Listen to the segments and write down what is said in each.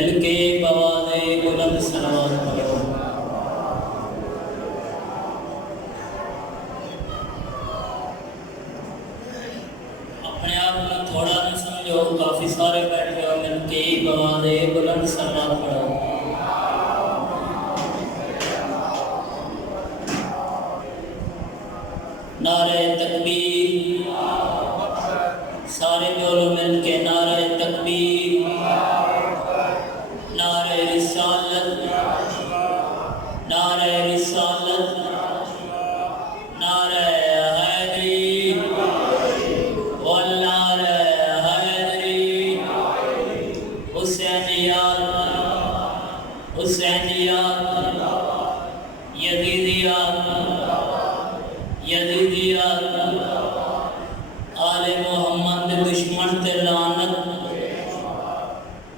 مل کے بواز بلند صلوات پڑھو۔ اپنے آپ کو تھوڑا نہ سمجھو، کافی سارے بیٹھے ہو، مل کے بواز بلند صلوات پڑھو۔ نعرہ تکبیر، سارے بولو مل کے نعرہ تکبیر، نعرہ رسالت، نعرہ رسالت، نعرہ حیدری، والنعرہ حیدری، حسینیات، حسینیات، یزیدیات، یزیدیات، آل محمد دشمن تے لعنت،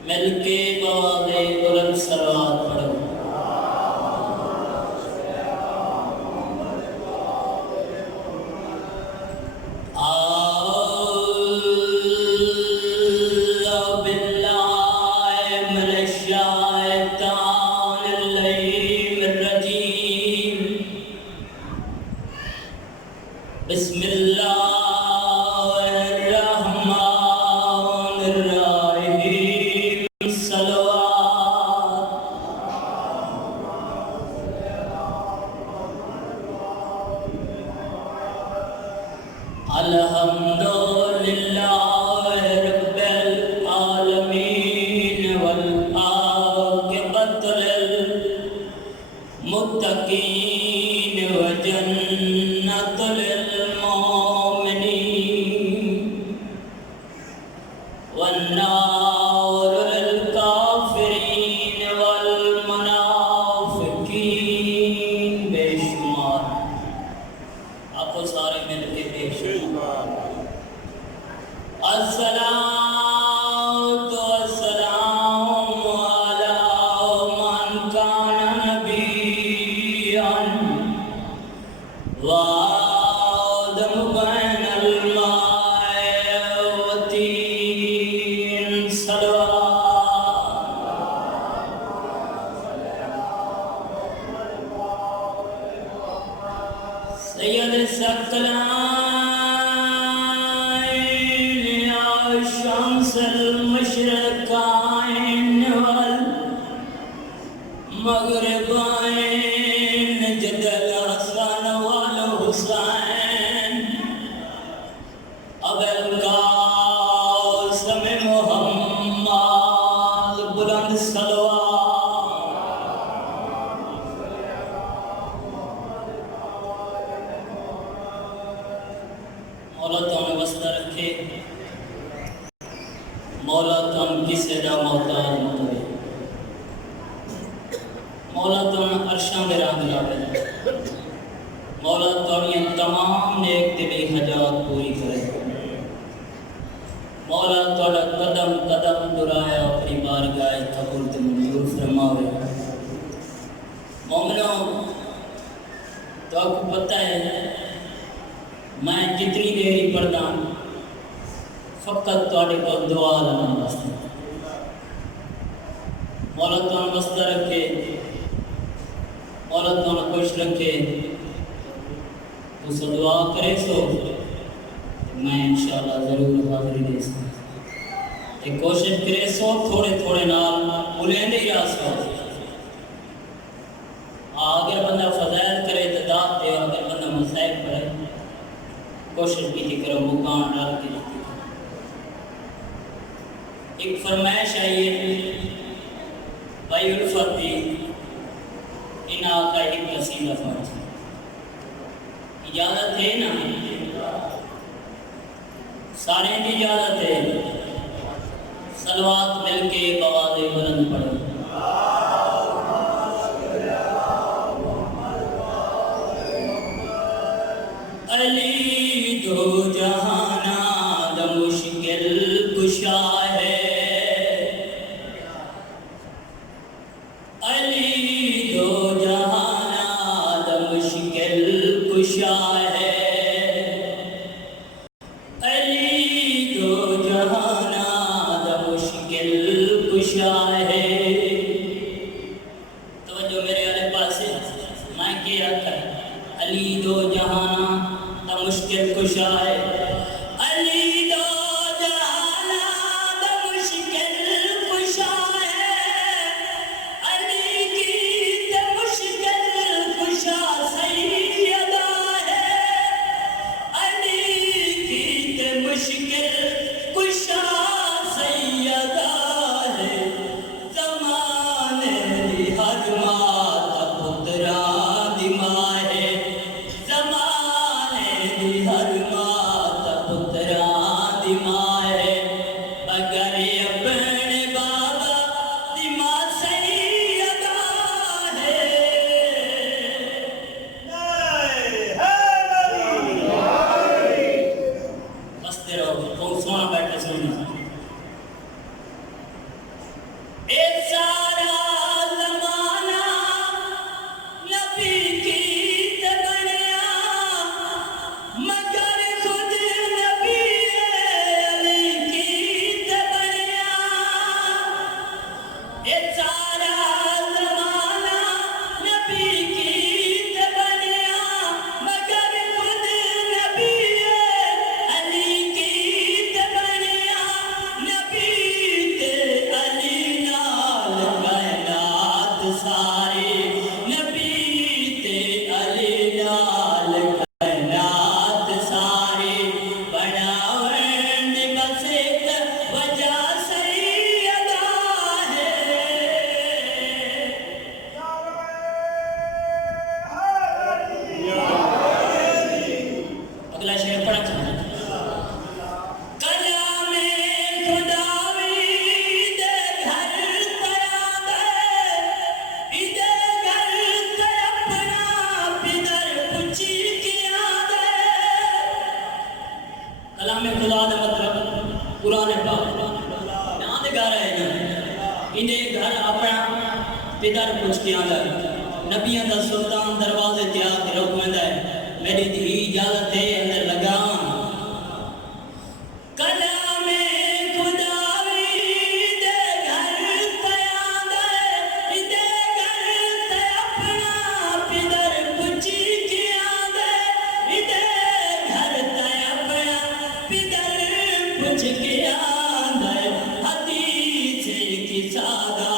مل کے بواز بلند صلوات پڑھو۔ بسم اللہ الرحمن الرحیم، صلوات۔ الحمدللہ رب العالمین والعاقبۃ للمتقین وجنۃ والنار للکافرین والمنافقین، بے شمار۔ آپ کو سارے مل کے بے شمار۔ الصلاۃ والسلام علی من کان نبیّا وآدم بین الماء والطین، سید الثقلین یا شمس المشرقین والمغربین، جد الحسن والحسین، ابو القاسم محمد، بلند صلوات۔ مولا تم وسطہ رکھے، مولا تم کسے دا محتاج متوے، مولا تم عرشاں دے رنگ لاوے، مولا تمہیں تمام نیک دلی حاجات پوری کرے، مولا تھوڑا قدم قدم درایا اپنی بارگاہ قبول تے منظور فرماوے۔ مومنوں، تو آپ کو پتہ ہے میں جتنی دیری پڑھدا فقط تواڈے کول دعا لگن واسطے۔ مولا تمہیں وسطہ رکھے، مولا تمہیں خوش رکھے، تو دعا کرے سو میں انشاءاللہ ضرور حاضری دے سکتا، ایک کوشش کرے سو تھوڑے تھوڑے نال بلند ہی راس ہو۔ اگر بندہ فضائل کرے تو داد دے، اگر بندہ مسائل کرے کوشش کی کرو مکان ڈال کے۔ ایک فرمائش آئی ہے بھائی الفت دی، انہا کا ایک وسیلہ فرض، اجازت ہے نا؟ سارے کی اجازت ہے، صلوات مل کے بواز بلند پڑھو۔ علی دو جہانا دا مشکل کشا ہے، علی دو جہانا دا مشکل کشا ہے، علی دو جہانا دا مشکل کشا ہے، سارے نبی تے علی لال کائنات سارے بناون دی بس ایک وجہ سیدہ ہے اگلا شعر پڑھا چاہتا ہوں کلام خدا دا مطلب قرآن پاک نہ دے گھر ہے نا انہیں گھر اپنا پدر پوچھ کے آندا نبیوں دا سلطان دروازے تے آ کے رکھویندا ہے میری دھی اجازت ہے اندر لگا کلام خدا وی دے گھر تے آندا دے گھر تے اپنا پدر پوچھ کے آندا دے گھر تے اپنا پدر پوچھ کے آندا حدیث کی سادہ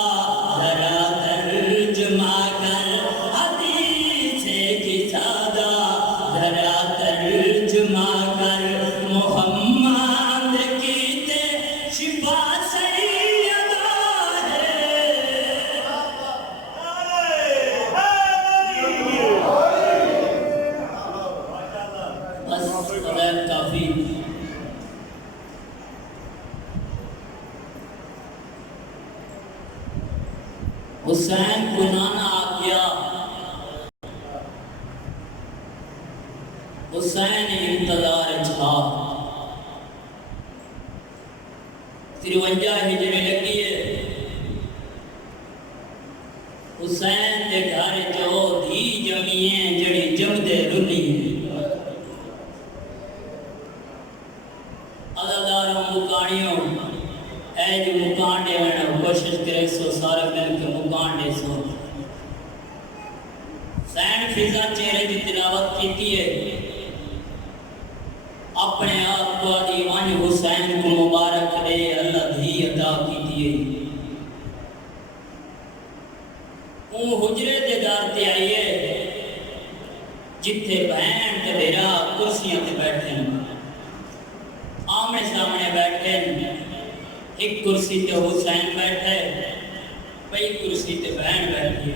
ذرا ترجمہ کر حدیث کی سادہ ذرا ترجمہ کر محمد کی تے شفا سیدہ ہے بس غیر کافی حسین کو نانا آ گیا حسین انتظار چھا 53 ہجری لگی ہے حسین دے گھر جو دھی جمی ہیں جڑی جم دے رنی عزاداروں مکانیوں اے جو مکان دے وینا کوشش کرے سو سارے مل کے مکان دے سو حسین فضا چہرے کی تلاوت کیتی ہے اپنے آپ کو دیوان حسین کو مبارک دے اللہ دھی عطا کیتی ہے وہ حجرے دے دار تے آئیے جتھے بہن تے بیرا کرسیاں تے بیٹھے آمنے سامنے بیٹھے ایک کرسی تے حسین بیٹھے پئی کرسی تے بہن بیٹھی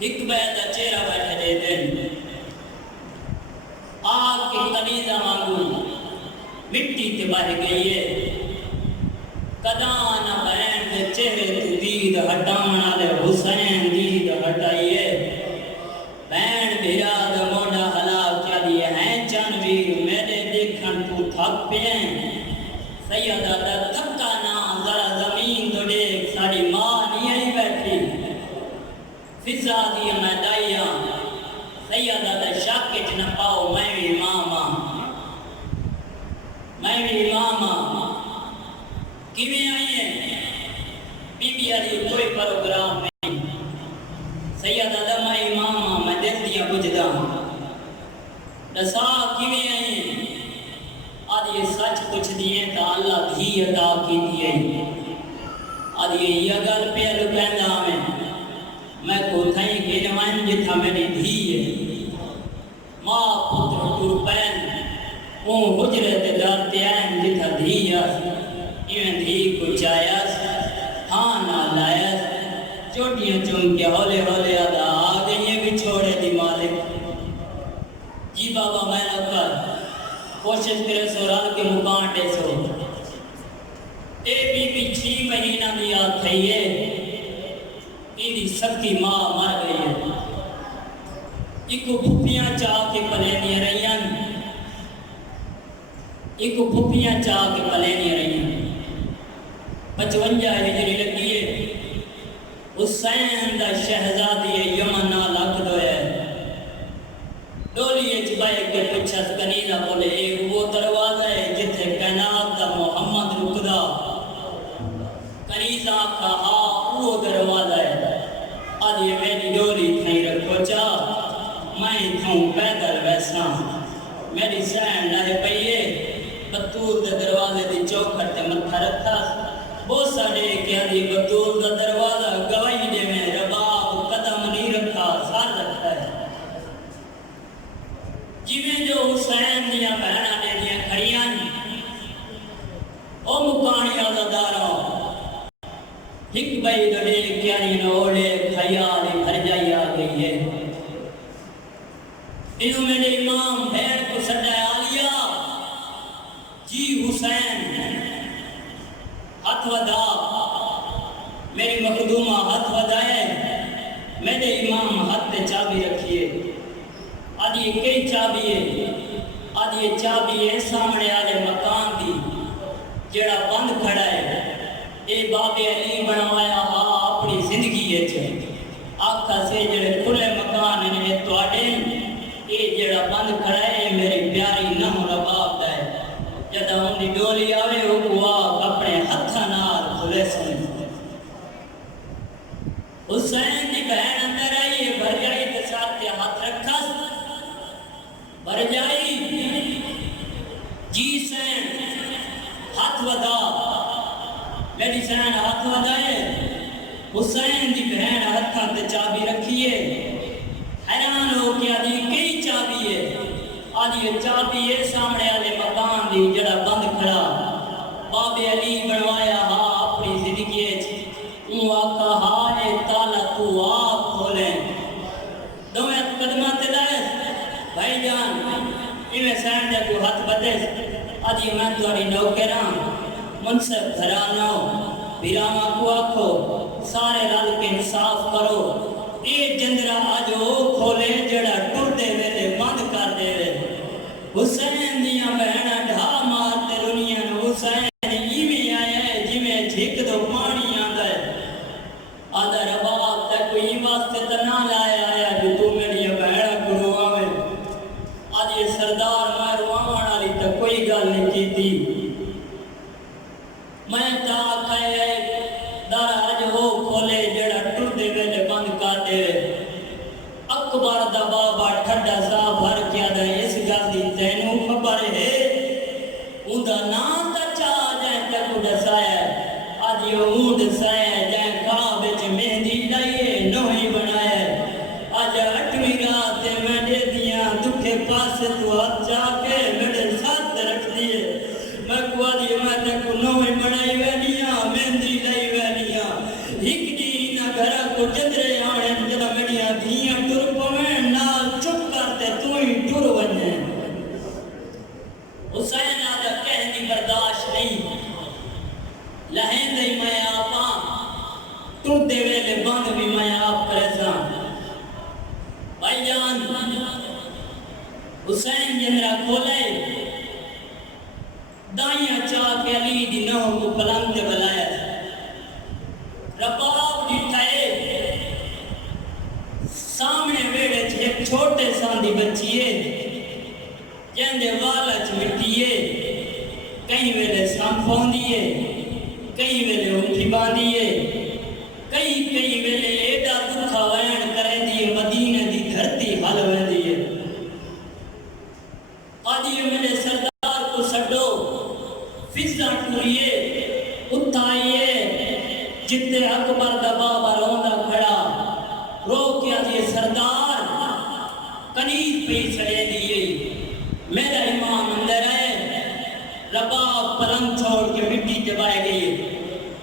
ایک بیٹھا چہرہ بیٹھے دے دیں آگ کی قلیزہ مانگو مٹی تے بہ گئی ہے کدانا بہن دے چہرے تو دید ہٹانا دے حسین دید ہٹائیے بہن بیراد موڑا حلا کیا دیئے ہیں چانویر میرے دیکھن تو تھک پہیں سیدہ دا تھکا نا ذرا زمین تو دیکھ ساڑی ماں نہیں آئی بیٹھی فضا دی میں دائیاں سیدہ دا شاکت نہ پاؤ میں بھی ماما کیویں آئی ہیں بی بی علی کوئی پروگرام نہیں سیدہ دا میں ماما میں دل دیا بجدا رسا کیویں آئی ہیں آدھ یہ سچ کچھ دیئے تا اللہ دھی عطا کی دیئے آدھ یہ گل پہ لپیندہ میں کو تھائیں گنوائن جتھا میری دھی ہے ماں پتر قربین وہ حجرے تے دارتے آئیں جتھا دھی ہے ایویں دھی کو چایا ہاں نہ لایا چوٹیاں چم کے ہولے ہولے آدھا آگئیں بھی چھوڑے دی مالک جی بابا میں نہ کر کوشش کرے سو رال کے مکان دے سو اے بی بی 6 مہینہ دیا تھائیے ایدی سکی ماں مر گئی ہے ایک پھپیاں چاہ کے پلینی رہیاں ایک پھپیاں چاہ کے پلینی رہیاں 55 ہجری لگی ہے حسین دا شہزادی یمن نال لگ دوئے ڈولی چبائے کے پچھا سکنیزہ بولے وہ دروازہ ہے جتھے کائنات دا محمد رکدا کنیزہ کہا وہ دروازہ ہے آدھی میری ڈولی تھیں رکھو چاہ میں تھوں پیدل ویسنا میری سین لہے پئیے بطور دے دروازے دی چوکھٹ تے متھا رکھا بہت ساڑے کیا دی بطور دا دروازہ گواہی دے میں ربا انہوں میرے امام بہن کو سڈا آلیا جی حسین ہاتھ ودا میری مخدومہ ہاتھ ودائے میرے امام ہاتھ تے چابی رکھیے آدھی کئی چابی ہے آدھی چابی ہے سامنے آلے مکان دی جڑا بند کھڑا ہے اے باب علی بنوایا ہاں اپنی زندگی ہے آقا سے جڑے کھلے مکان ہیں تواڈے اے جڑا بند کھڑا ہے میری پیاری نہ رباب دا ہے جدا ان دی ڈولی آوے وہ کو اپنے ہتھاں نال کھلے سن حسین دی بہن اندر آئی بھرجائی کے ساتھ تے ہاتھ رکھا بھرجائی جی سین ہاتھ ودا میری سین ہاتھ ودائے حسین دی بہن ہاتھاں تے چابی رکھیے حیران ہو کے آدھی کئی چابی ہے آدھی چابی ہے سامنے والے مکان دی جڑا بند کھڑا باب علی بنوایا ہاں اپنی زندگی آقا ہاں اے تالا تو آپ کھولیں دویں قدمہ تے لائے بھائی جان ایویں سین دے کو ہاتھ بدے آدھی میں تھوڑی نوکراں منصب گھرانہ بیراما کو آکھو سارے رل کے انصاف کرو اے جندرا آج وہ کھولے جڑا ٹر دے ویلے بند کر دے حسین دیاں بہناں ڈھا مارتے دنیا حسین ایویں آیا ہے جویں جھک دو پانی آندا ہے آدھا رباب تے کوئی واسطے تے نہ لایا آیا جو تو میری بہناں کو رواویں آدھی سردار میں رواون والی تے کوئی گل نہیں کیتی میں تا کہے در اج ہو کھولے جڑا ٹر دے ویلے بند کر دے اکبر دا بابا ٹھڈا سا بھر کیا دے اس گل دی تینوں خبر ہے اوندا نام تے چا جائے تے کو دسایا اج اون دسایا جائے کھا وچ مہندی لائیے نوہی بنایا اج 8ویں رات میں دے دیاں دکھے پاس تو ہاتھ جا کے میرے ساتھ رکھ دیے میں کو دی میں تے کو نوہی بنائی ویلیاں مہندی لائی ویلیاں ایک دی نہ گھر کو چندرے آنے جدا میریاں دھیاں ٹر پویں نال چپ کرتے تو ہی ٹر ونے حسین آدھا کہنی برداشت نہیں لہین دے میں آپاں ٹر دے ویلے بند بھی میں آپ پریسان بھائی جان حسین جنرا کھولے دائیاں چاہ کے علی دی نو کو پلنگ دے بلایا رباب دٹھائے سامنے ویڑے ایک چھوٹے ساندی بچیے جندے والچ مٹیے کئی ویلے سانپھون دیئے کئی ویلے انٹھی باندھیے کئی ویلے ایڈا دکھا وین کریں دیئے مدینہ دی دھرتی حل وین دیئے آدھیے میرے سردار کو سڈو فضا ٹوریے اتھائیے جتے اکبر دا بابا روندا کھڑا رو کیا دیئے سردار کنید پہ چڑے دیئے میرا امام اندر ہے رباب پلنگ چھوڑ کے مٹی جبائے گئی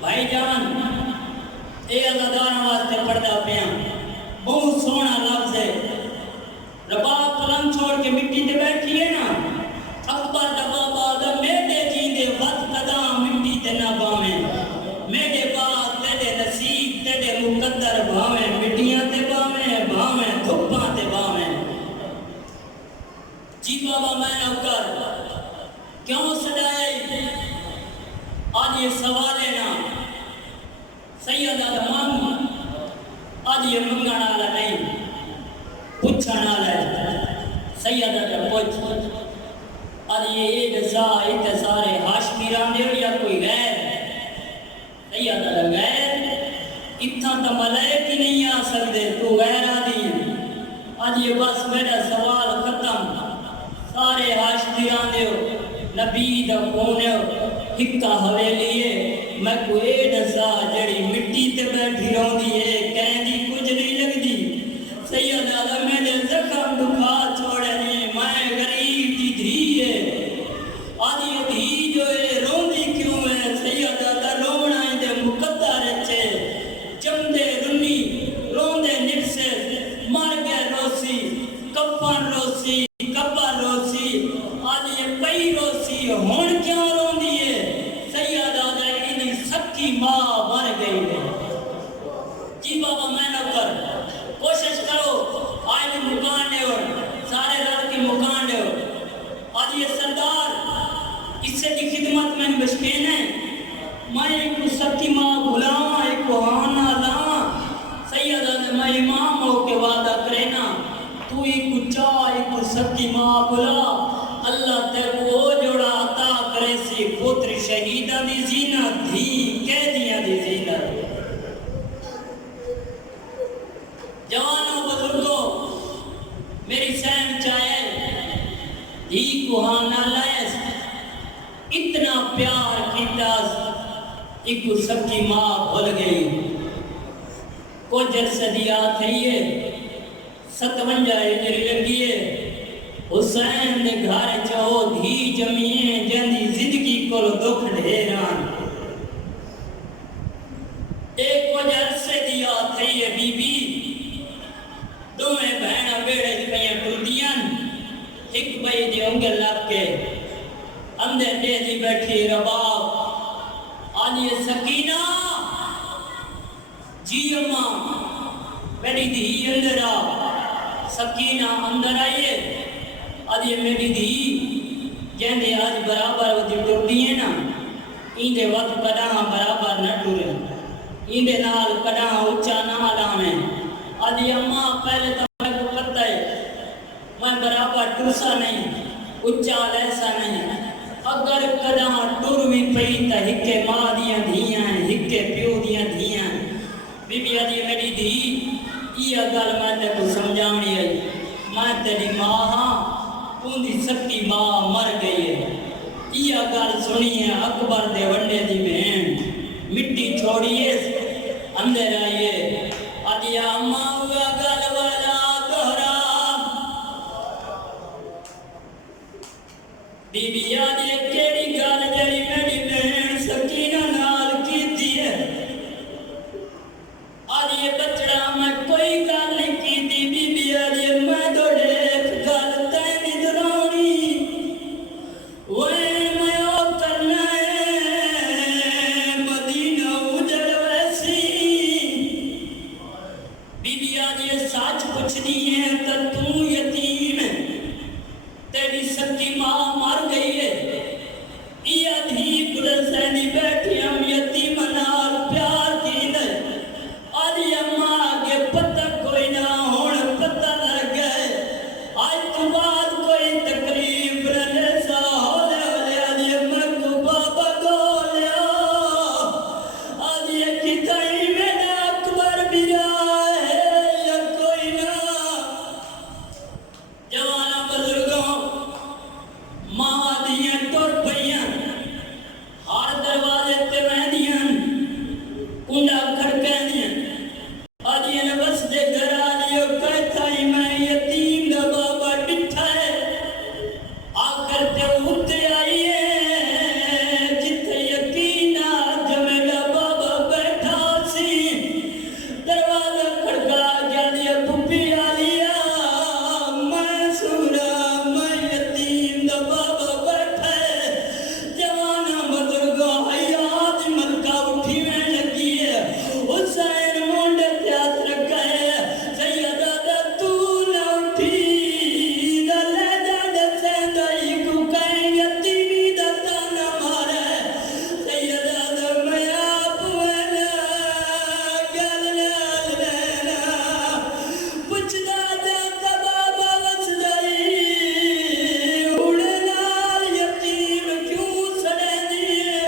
بھائی جان اے اللہ دارہ واسطے پڑھدا پیاں بہت سونا لفظ ہے رباب پلنگ چھوڑ کے مٹی تے بیٹھی ہے نا اکبر دا بابا دا میڈے جیندے وقت قدام مٹی تے نہ باویں میڈے بات تیرے نصیب تیرے مقدر بھاویں مٹیاں تے باویں دھپاں تے باویں جی بابا میں نوکر کیوں سڑائے آج یہ سوالے نا سیدہ دمان آج یہ منگانا آلا نہیں پوچھانا آلا ہے سیدہ دا پوچھ آج یہ عید زائد سارے ہاشمی راندے یا کوئی غیر سیدہ دا غیر اتنا تا ملائک ہی نہیں آ سکتے تو غیر آدھی آج یہ بس میرا سوال ختم سارے ہاشمی راندے نبی دا کونے ہکا حویلیے میں کوئی دسا جڑی مٹی تے بیٹھی رہوں دیئے کہیں دی کچھ نہیں لگ دی سید آدھا میرے زخم دکھا چھوڑے نہیں میں غریب دی دھیئے آدھی دھی جو ہے رون دی کیوں ہے سید آدھا رونا ہی دے مقدر رچے جم دے رنی رون دے نفسے مر گئے روسی کفن روسی امام ہو کے وعدہ کرے نا تو ایک اچا ایک ستی ماں بلا اللہ تے وہ جوڑا عطا کرے سی پوتر شہیدہ دی زینت دھی قیدیاں دی زینت جوانوں بزرگوں میری سہن چاہے دھی کو ہاں نہ لائس اتنا پیار کیتا ایک سکی ماں بھول گئی کو جرس دیا تھئیے 57 ہجری لگیے حسین دے گھر چاہو دھی جمیے جندی زندگی کو دکھ ڈھیران ایک کو جرس دیا تھئیے بی بی دوئے بہنہ بیڑے جمعیاں ٹردیاں ایک بھائی دی انگل لگ کے اندر دے دی بیٹھی رباب آنی سکینہ جی اماں میری دھی اندر سکینہ اندر آئیے آدھی میری دھی جہنے آج برابر وہ دی ٹوٹی ہیں نا ایندے وقت کڑاہاں برابر نہ ٹورے ایندے نال کڑاہاں اچھا نہ لانے آدھی اماں پہلے تو میں کو پتہ ہے میں برابر ٹرسا نہیں اچھا لیسا نہیں اگر کڑاہاں ٹور بھی پئی تا ہکے ماں دیاں دھیاں ہیں ہکے پیو دیاں دھیاں ہیں بی بی آدھی میری دھی یہ گل میں تے کو سمجھاونی ہے میں تیری ماں ہاں اندی سکی ماں مر گئی ہے یہ گل سنی ہے اکبر دے ونڈے دی بہن مٹی چھوڑیے اندر آئیے آدھی اماں ہوا گل والا دہرا بی بی آدھی کیڑی گل جڑی میری بہن سکینہ نال کیتی ہے آدھی بچڑا میں کوئی گل نہیں کیتی بی بی آدھی میں دوڑے ایک گل تینی درانی وین میں او کرنا ہے مدینہ اجڑ ویسی بی بی آدھی سچ پوچھنی ہے تو یتیم ہے تیری سکی ماں مر گئی ہے یہ دھی گلن سینی بیٹھی ہم یتیم نال پیار کی نہیں آدھی اماں آگے پتہ کوئی نہ ہون پتہ لگ گئے آج تو بعد کوئی تکلیف نہ لیسا ہولے ہولے آدھی اماں کو بابا گو لیا آدھی اکی تائی میں نے اکبر بھی رہا ہے یا کوئی نہ جوانا بزرگوں ماں دیاں ٹور پئیاں ہر دروازے تے وہدیاں کنڈا کھڑکیں دیاں آدھی نے بس دے گھر آلیو کہتا ہی میں یتیم دا بابا ڈٹھا ہے آخر تے ہوتے آئیے جتے یقینہ جمیلا بابا بیٹھا سی دروازہ کھڑکا جاندی پپی آلیا میں سورا میں یتیم دا بابا بیٹھا ہے جوانا بزرگوں حیات ملکہ اٹھی میں لگی ہے حسین مونڈے تیات رکھا ہے سیدہ دا تو نہ اٹھی دا لے جاڑے سیندائی کو کہیں یتیمی دا تانا مارے سیدہ دا میں آپ وینا گل نال لینا پچھ دا جاتا بابا وچ دائی اڑے نال یتیم کیوں سڑے دیئے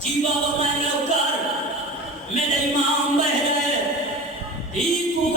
جی بابا میں نوکر میرے امام بہ رہے ہی کو